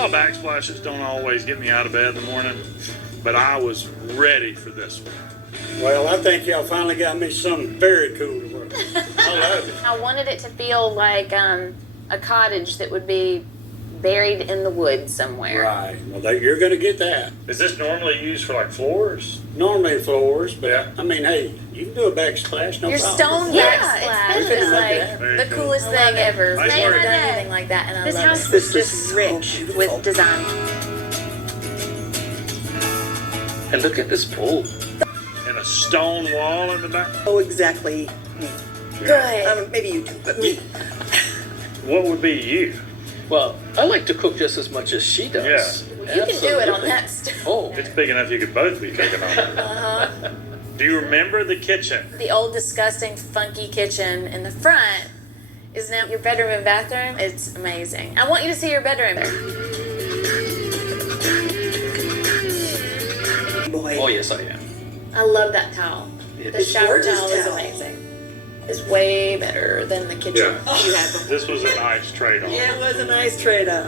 Tile backsplashes don't always get me out of bed in the morning, but I was ready for this one. Well, I think y'all finally got me something very cool to work with. I love it. I wanted it to feel like a cottage that would be buried in the woods somewhere. Right. Well, you're going to get that. Is this normally used for like floors? Normally floors, but Yeah. I mean, hey, you can do a backsplash, no Your problem. stone Yeah, backsplash it's been is like like that. Very the cool. coolest I thing love it. ever. Nice I've never work. done anything like that, and I This love house it. was This is just so rich beautiful. with design. And look at this pool. And a stone wall in the back? Oh, exactly me. Good. Maybe you too, but me. What would be you? Well, I like to cook just as much as she does. Yeah. You can do it on Absolutely. that stove. Oh, It's big enough you could both be cooking on it. Do you remember the kitchen? The old disgusting funky kitchen in the front is now your bedroom and bathroom. It's amazing. I want you to see your bedroom. Boy. oh yes, I am. I love that tile. It The is shower gorgeous tile is towel. amazing. It's way better than the kitchen Yeah. you had before. This was a nice trade-off. It was a nice trade-off.